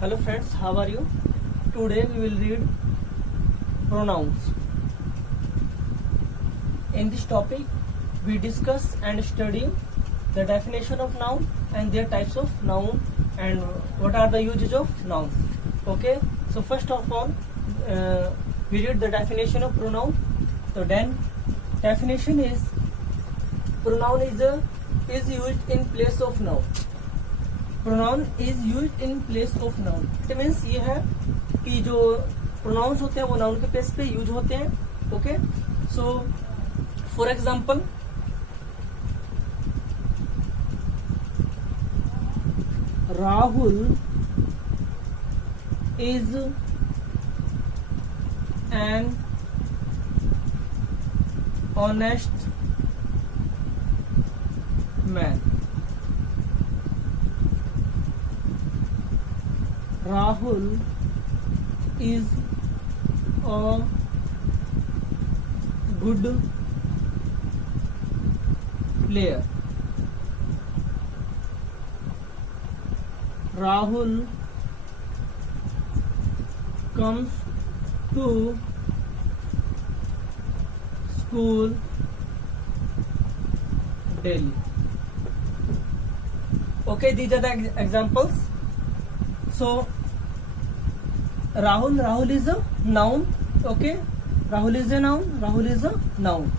Hello friends, how are you? Today we will read pronouns. In this topic, we discuss and study the definition of noun and their types of noun and what are the uses of nouns. Okay, so first of all, we read the definition of pronoun. So then, definition is pronoun is used in place of noun. Pronoun is used in place of noun. It means ये है कि जो pronounce होते हैं वो noun के place पे use होते हैं. Okay, so for example Rahul is an honest man. Rahul is a good player. Rahul comes to school daily. Okay, these are the examples. So Rahul is a noun. Okay, Rahul is a noun. Rahul is a noun.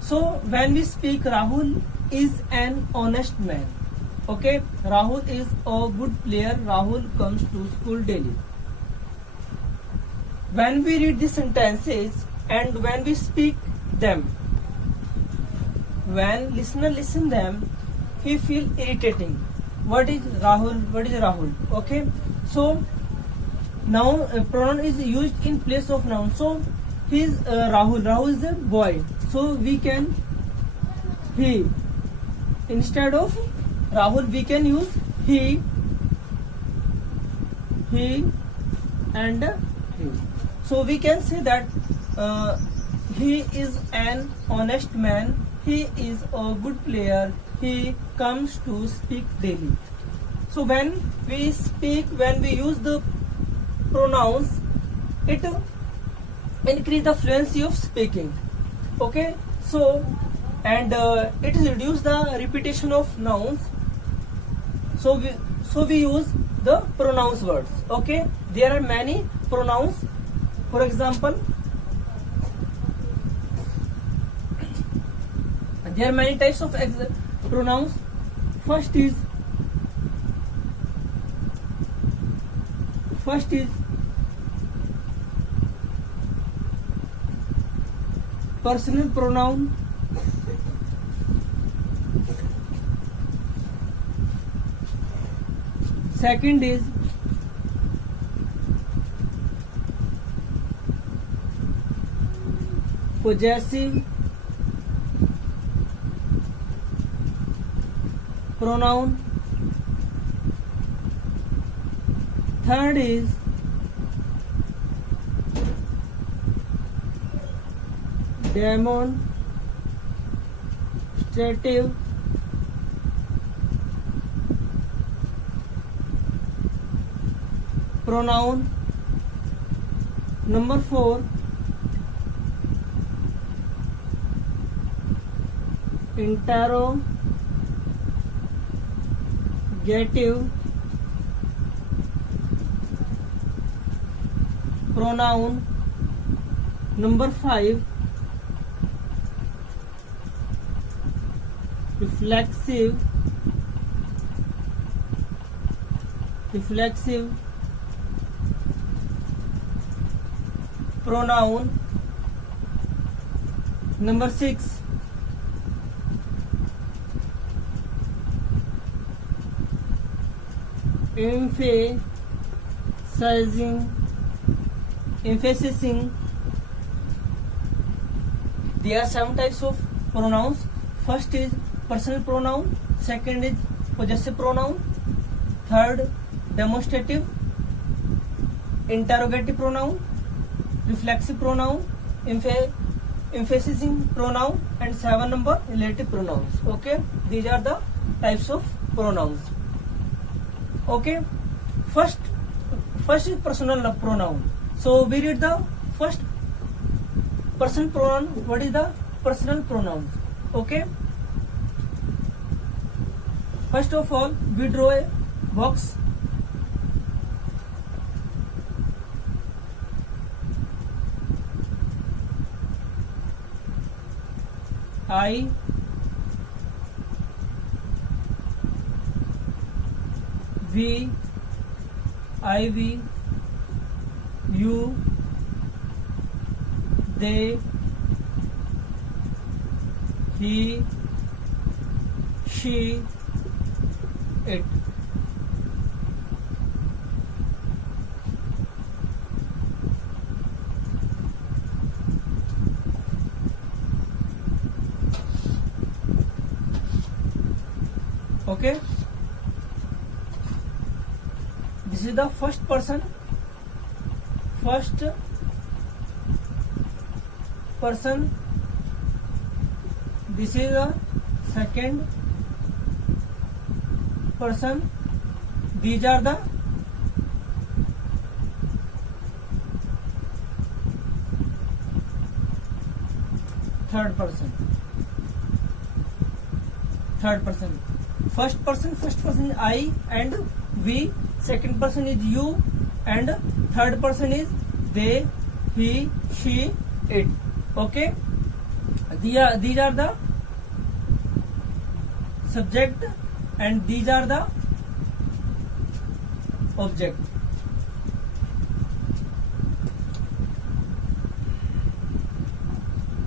So when we speak, Rahul is an honest man. Okay, Rahul is a good player. Rahul comes to school daily. When we read the sentences and when we speak them, when listener listen them, he feel irritating. What is Rahul? What is Rahul? Okay, so noun pronoun is used in place of noun. So he is Rahul. Rahul is a boy. So we can he. Instead of Rahul, we can use he and he. So we can say that he is an honest man. He is a good player. He comes to speak daily. So when we speak, when we use the pronouns, it increase the fluency of speaking. Okay, so and it reduce the repetition of nouns. So we use the pronouns words. Okay, there are many pronouns. For example, there are many types of pronouns. First is personal pronoun. Second is possessive pronoun. Third is demonstrative pronoun. Number 4, interrogative pronoun. Number 5, reflexive pronoun. Number 6, emphasizing. There are 7 types of pronouns. First is personal pronoun. Second is possessive pronoun. Third, demonstrative. Interrogative pronoun. Reflexive pronoun. Emphasizing pronoun. And 7 number relative pronouns. Okay, these are the types of pronouns. Okay, first First is personal pronoun. So we read the first person pronoun. What is the personal pronoun? Okay. First of all, we draw a box. I, we, you, they, he, she, it. Okay, this is the first person. This is the second person. These are the third person. First person is I and we. Second person is you, and third person is they, he, she, it. Okay, these are the subject and these are the object.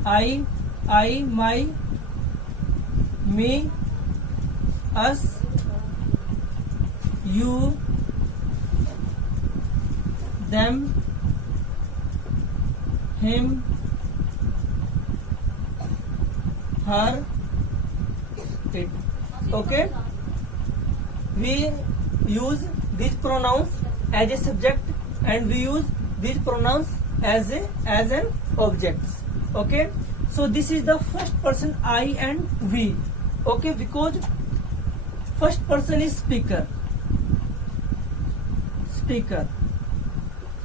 I, my, me, us, you, them, him, her, it. Okay, we use these pronouns as a subject and we use these pronouns as an object. Okay, so this is the first person I and we. Okay, because first person is speaker.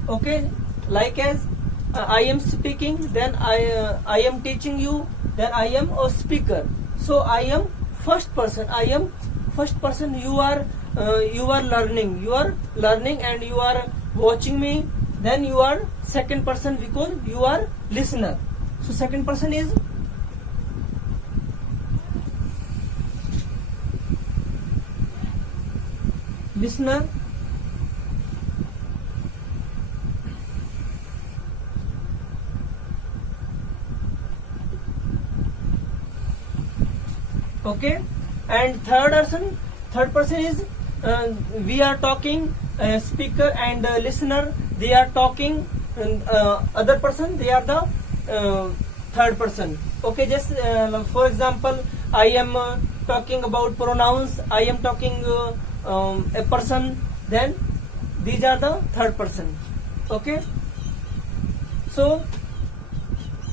Okay, like as I am speaking, then I am teaching you, then I am a speaker. So I am first person. You are learning and you are watching me. Then you are second person because you are listener. So second person is listener. Okay, and third person is we are talking, speaker and listener, they are talking, other person, they are the third person. Okay, just for example, I am talking about pronouns, I am talking a person, then these are the third person. Okay, so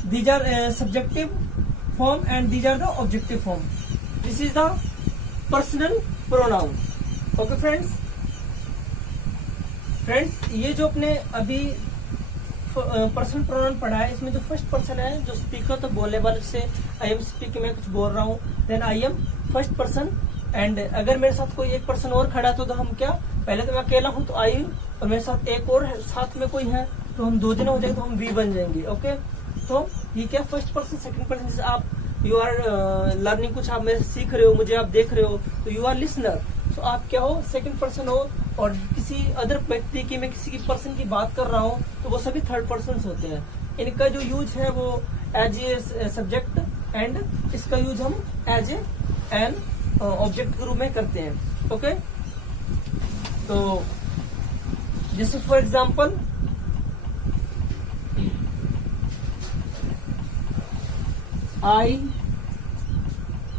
these are subjective form and these are the objective form. This is the personal pronoun. Okay friends, ये जो अपने अभी personal pronoun पढ़ा है, इसमें जो first person है, जो स्पीकर तो बोलने वाले से आई एम स्पीकिंग, मैं कुछ बोल रहा हूँ, then I am first person. And अगर मेरे साथ कोई एक पर्सन और खड़ा तो हम क्या, पहले तो मैं अकेला हूँ तो आई, और मेरे साथ एक और साथ में कोई है तो हम दो जने हो जाएंगे तो हम वी बन जाएंगे. ओके, तो ये क्या फर्स्ट पर्सन सेकंड पर्सन. जैसे आप यू आर लर्निंग, कुछ आप मेरे सीख रहे हो, मुझे आप देख रहे हो, तो यू आर लिसनर. तो आप क्या हो, सेकंड पर्सन हो. और किसी अदर व्यक्ति की, मैं किसी की पर्सन की बात कर रहा हूँ तो वो सभी थर्ड पर्सन होते हैं. इनका जो यूज है वो एज ए सब्जेक्ट एंड इसका यूज हम एज एन ऑब्जेक्ट के रूप में करते हैं. ओके, तो जैसे for example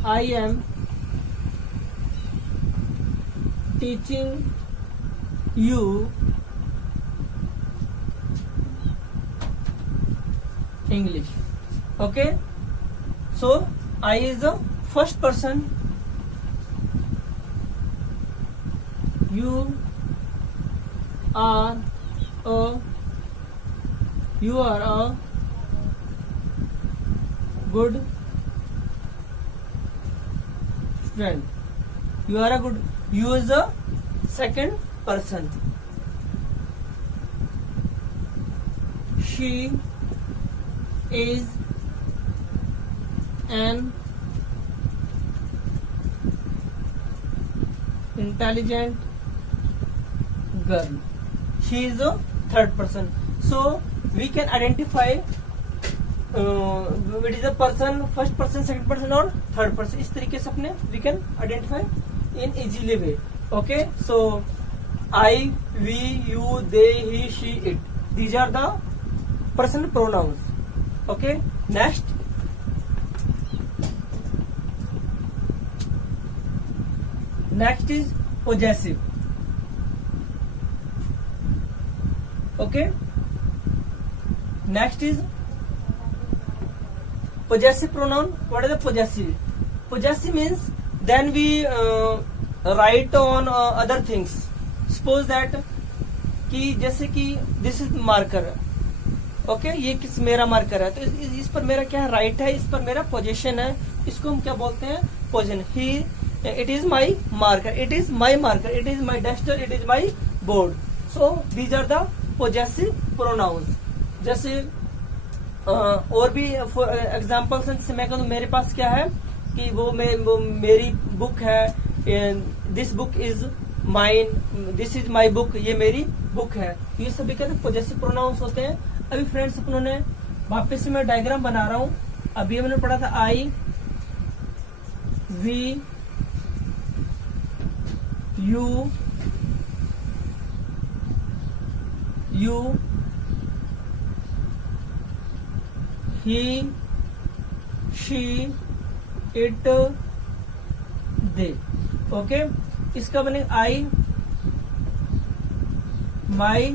I am teaching you English. Okay, so I is the first person, you are a good student. You are a good. You is a second person. She is an intelligent girl. She is a third person. So we can identify it is a person, first person, second person और third person. इस तरीके से अपने we can identify in easily way. Okay, so I, we, you, they, he, she, it. These are the personal pronouns. Okay, next. Next is possessive. Okay, next is possessive pronoun. What is the possessive? Possessive means then we write on other things. Suppose that कि जैसे कि this is marker. Okay, ये किस मेरा marker है, तो इस पर मेरा क्या है, राइट है, इस पर मेरा पोजीशन है. इसको हम क्या बोलते हैं, पोजीशन. ही, it is my marker, it is my marker, it is my duster, it is my board. So these are the possessive pronouns. जैसे और भी एग्जाम्पल्स से मैं कहूँ, मेरे पास क्या है कि वो मेरी बुक है, this book is mine, this is my book, ये मेरी बुक है. ये सभी कहते हैं पोजेसिव प्रोनाउंस होते हैं. अभी फ्रेंड्स अपनों ने वापस से मैं डायग्राम बना रहा हूं. अभी हमने पढ़ा था I, we, you, he, she, it, they. Okay, इसका बने I, my,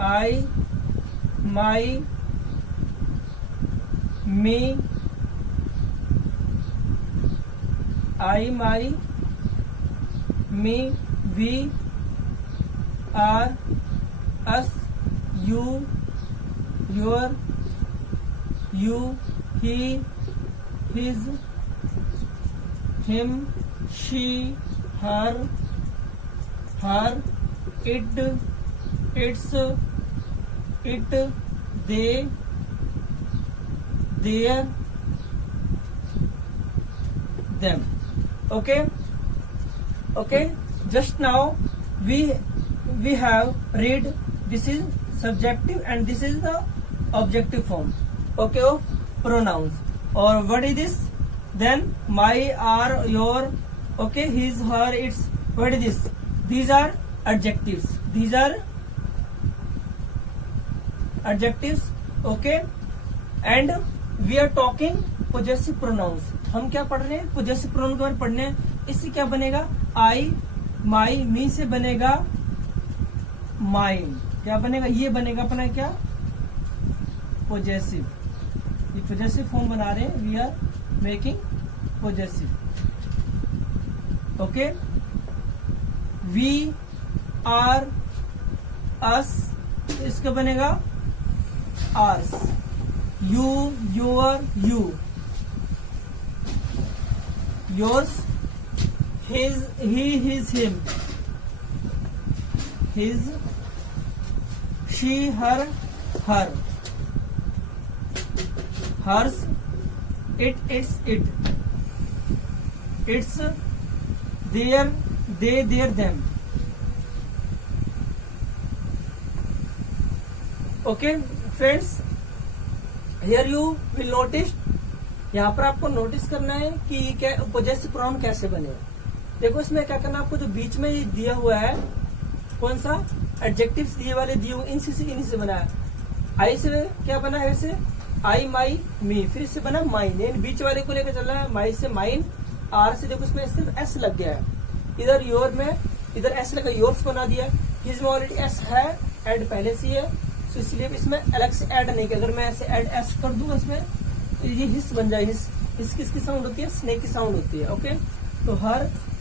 I, my, me, I, my, me, we, are, us, you, your, you, he, his, him, she, her, it, its, it, they, their, them. Okay, just now we have read this is subjective and this is the objective form. Okay, of pronouns. Or what is this? Then my, our, your. Okay, his, her, its. What is this? These are adjectives. These are adjectives. Okay, and we are talking possessive pronouns. हम क्या पढ़ रहे हैं, possessive pronoun के बारे में पढ़ने हैं. इससे क्या बनेगा, I, my, me से बनेगा mine. क्या बनेगा, ये बनेगा अपना क्या, possessive. ये possessive फॉर्म बना रहे हैं, we are making possessive. Okay, we, are, us, इसका बनेगा ours. You, your, you, yours, his, he, his, him, his, she, her, hers, it, its, it, its, their, they, their, them. Okay, friends, here you will notice, यहाँ पर आपको notice करना है कि क्या possessive pronoun कैसे बने. देखो इसमें क्या करना, आपको जो बीच में ये दिया हुआ है, कौन सा, एडजेक्टिव्स दिए वाले दिए हुए, इन्हीं से बना है. आई से क्या बना है, ऐसे आई, माई, मी, फिर इससे बना माइन. बीच वाले को लेकर चलना है, माई से माइन. आर से देखो इसमें सिर्फ एस लग गया है. इधर योर में इधर एस लगा, योर्स बना दिया. हिज में ऑलरेडी एस है, एड पहले से है, तो इसलिए इसमें अलग से ऐड नहीं किया. अगर मैं ऐसे ऐड एस कर दूंगा इसमें, ये हिस बन जाए. हिस किसकी साउंड होती है, स्नेक की साउंड होती है. ओके, तो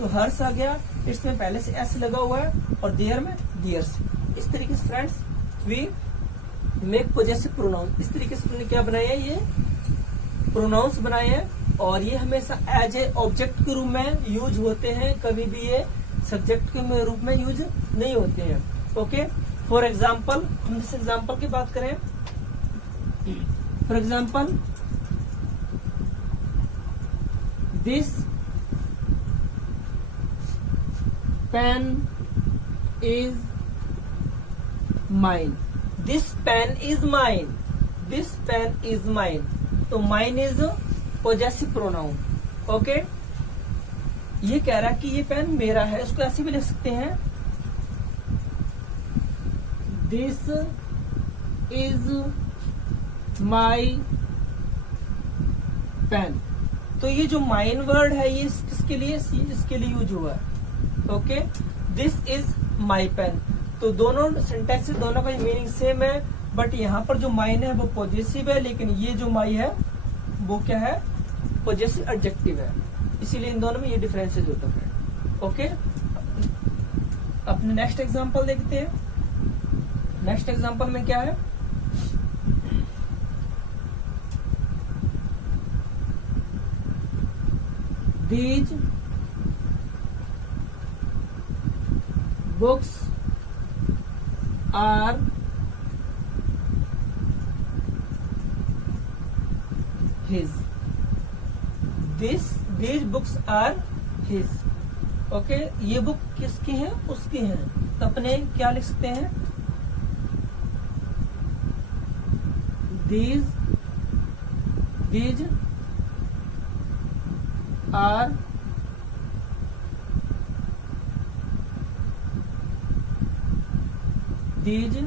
हर्ष आ गया, इसमें पहले से एस लगा हुआ है और देयर में डियर्स। इस तरीके से friends we make possessive pronoun. इस तरीके से हमने क्या बनाया है, ये प्रोनाउंस बनाए हैं और ये हमेशा एज ए ऑब्जेक्ट के रूप में यूज होते हैं, कभी भी ये सब्जेक्ट के रूप में यूज नहीं होते हैं। ओके, फॉर एग्जाम्पल हम जिस एग्जाम्पल की बात करें, for example this pen is mine, this pen is mine, this pen is mine. तो mine is possessive pronoun. Okay, ये कह रहा है कि ये पेन मेरा है, इसको ऐसे भी लिख सकते हैं, दिस इज माई पेन। तो ये जो माइन वर्ड है ये किसके लिए, इसके लिए यूज हुआ है। Okay, this is my pen. तो दोनों सेंटेंस दोनों का मीनिंग सेम है, बट यहाँ पर जो माइन है वो पॉजेसिव है, लेकिन ये जो माई है वो क्या है, पॉजेसिव एडजेक्टिव है। इसीलिए इन दोनों में ये डिफरेंसेस होता है। ओके, अपने नेक्स्ट एग्जांपल देखते हैं। नेक्स्ट एग्जांपल में क्या है, these books are his, these books are his. Okay, ये बुक किसकी है, उसकी है। तो अपने क्या लिख सकते हैं, these are these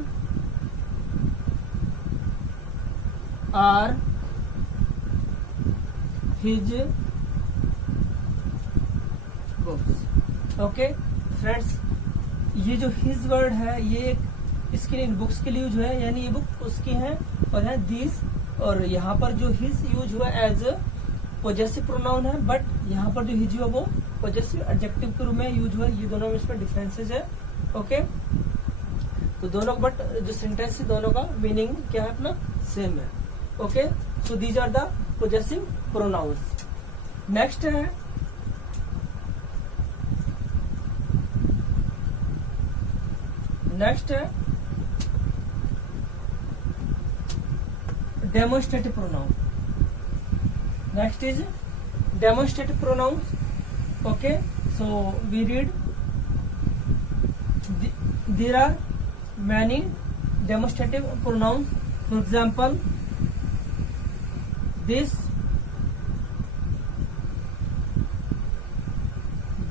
are his books। Okay friends, ये जो हिज वर्ड है ये इसके लिए बुक्स के लिए यूज हुआ है, यानी ये बुक उसकी है, और है दिस, और यहाँ पर जो हिज यूज हुआ एज पॉजेसिव प्रोनाउन है, बट यहाँ पर जो हिज हुआ वो पॉजेसिव एडजेक्टिव के रूप में यूज हुआ है। ये दोनों में इसमें डिफरेंसेस है। ओके, तो दोनों, बट जो सेंटेंस है दोनों का मीनिंग क्या है, अपना सेम है। Okay, so these are the possessive pronouns. Next है demonstrative pronoun. Next is demonstrative pronouns. Okay, so we read, there are many demonstrative pronouns. For example, this,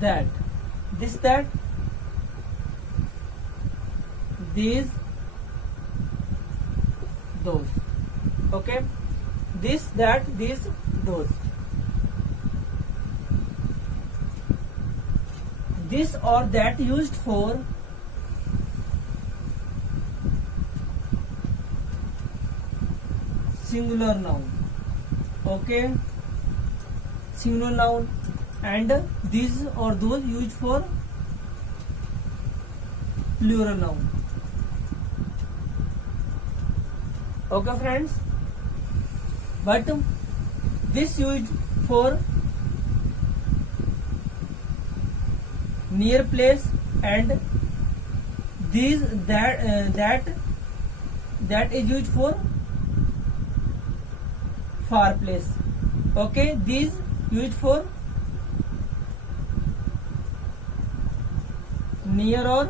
that, this, that, these, those. Okay, this, that, these, those. This or that used for singular noun. Okay, singular noun, and these or those used for plural noun. Okay friends, but this used for near place, and these that is used for far place. Okay, these used for near or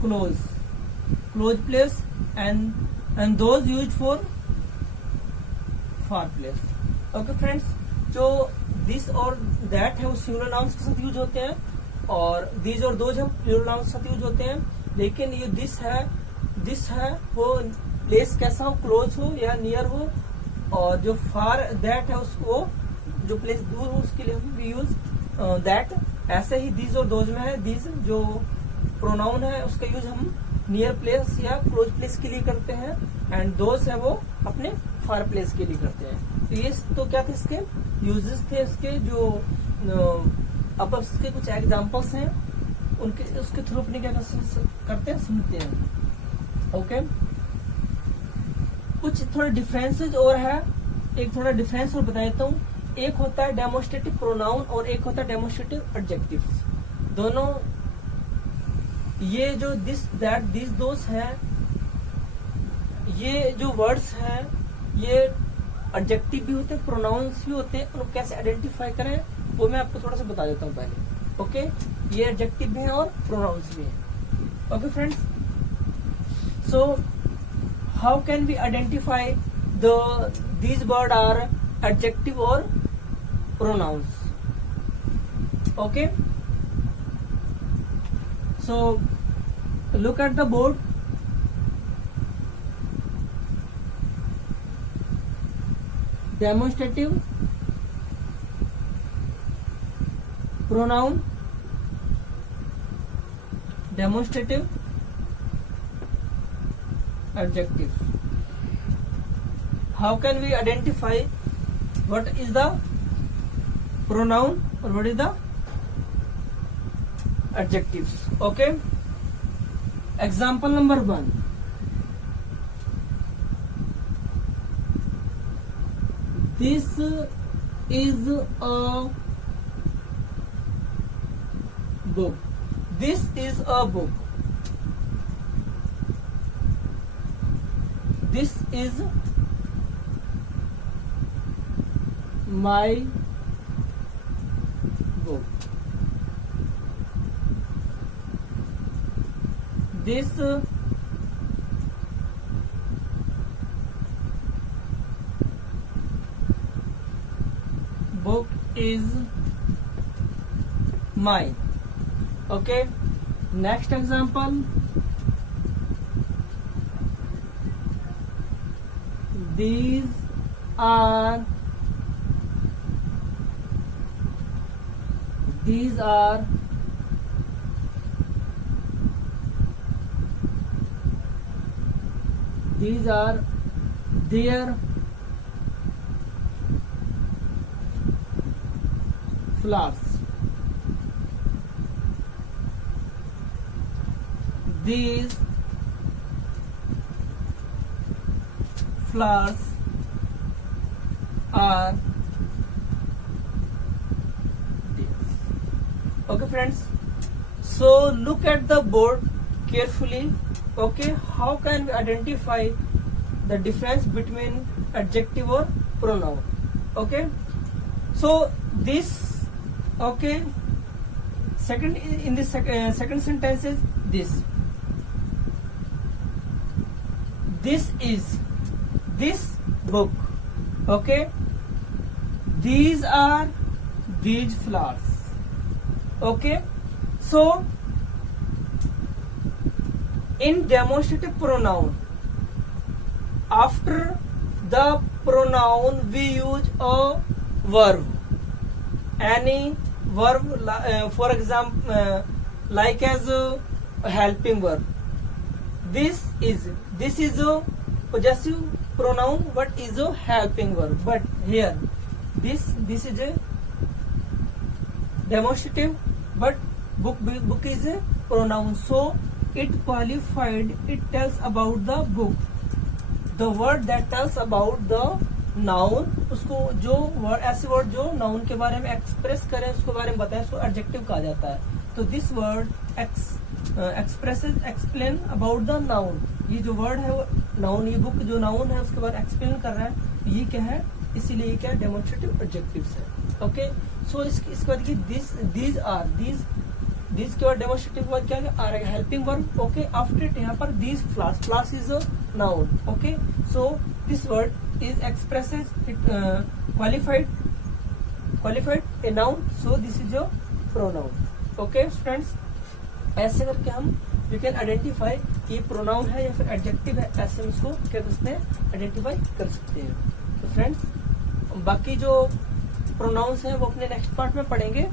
close place, and those used for far place. Okay friends, जो this और that है वो singular nouns के साथ use होते हैं, और these और those है प्लूरल नाउन्स के साथ यूज होते हैं। लेकिन ये this है वो प्लेस कैसा हो, क्लोज हो या नियर हो, और जो फार दैट है उसको, जो प्लेस दूर हो उसके लिए हम यूज दैट। ऐसे ही दीज और दोज में है, दीज जो प्रोनाउन है उसका यूज हम नियर प्लेस या क्लोज प्लेस के लिए करते हैं, एंड दोज है वो अपने फार प्लेस के लिए करते हैं। तो ये तो क्या थे इसके यूजेस थे, इसके जो अब उसके कुछ एग्जांपल्स हैं, उनके उसके थ्रू अपने क्या करते हैं, सुनते हैं। ओके, कुछ थोड़े डिफरेंसेस और है, एक थोड़ा डिफरेंस और बता देता हूँ। एक होता है डेमोस्ट्रेटिव प्रोनाउन और एक होता है डेमोस्ट्रेटिव एडजेक्टिव्स। दोनों ये जो दिस दैट दिस दोस है, ये जो वर्ड्स हैं ये एडजेक्टिव भी होते हैं, प्रोनाउंस भी होते हैं। उनको कैसे आइडेंटिफाई करें वो मैं आपको थोड़ा सा बता देता हूँ पहले। ओके, ये एडजेक्टिव भी हैं और प्रोनाउंस भी हैं। Okay friends, so how can we identify these words are adjective or pronouns? Okay, so look at the board. Demonstrative pronoun, demonstrative adjective. How can we identify what is the pronoun or what is the adjectives? Okay, example number 1. This is a book. This is a book. This is my book. This book is mine. Okay, next example. These are their flowers. These flowers are theirs. Okay friends, so look at the board carefully. Okay, how can we identify the difference between adjective or pronoun? Okay, so this, okay, second in the second sentence is this is this book. Okay, these are these flowers. Okay, so in demonstrative pronoun, after the pronoun we use a verb, any verb, for example like as a helping verb. This is a possessive pronoun but is a helping verb, but here this is a demonstrative but book is a pronoun, so it qualified, it tells about the book. The word that tells about the noun, उसको जो word, ऐसे word जो noun के बारे में express करें, उसके बारे में बताएं, उसको adjective कहा जाता है. तो this word expresses, explain about the noun. ये जो word है वो noun, ये book जो noun है उसके बारे में explain कर रहा है. ये क्या है, इसीलिए ये क्या है, demonstrative adjectives है. Okay, so इसके बाद की these are, these के बाद डेमोस्ट्रेटिव वर्ड क्या आ रहा है, helping verb. Okay, after it यहाँ पर these flowers is a noun. Okay, so this word is expresses it qualified a noun, so this is a pronoun. Okay friends, ऐसे करके हम वी कैन आइडेंटिफाई ये pronoun है या फिर adjective है, ऐसे हम इसको क्या कर सकते हैं, आइडेंटिफाई कर सकते हैं. तो फ्रेंड्स, बाकी जो प्रोनाउंस हैं वो अपने नेक्स्ट पार्ट में पढ़ेंगे.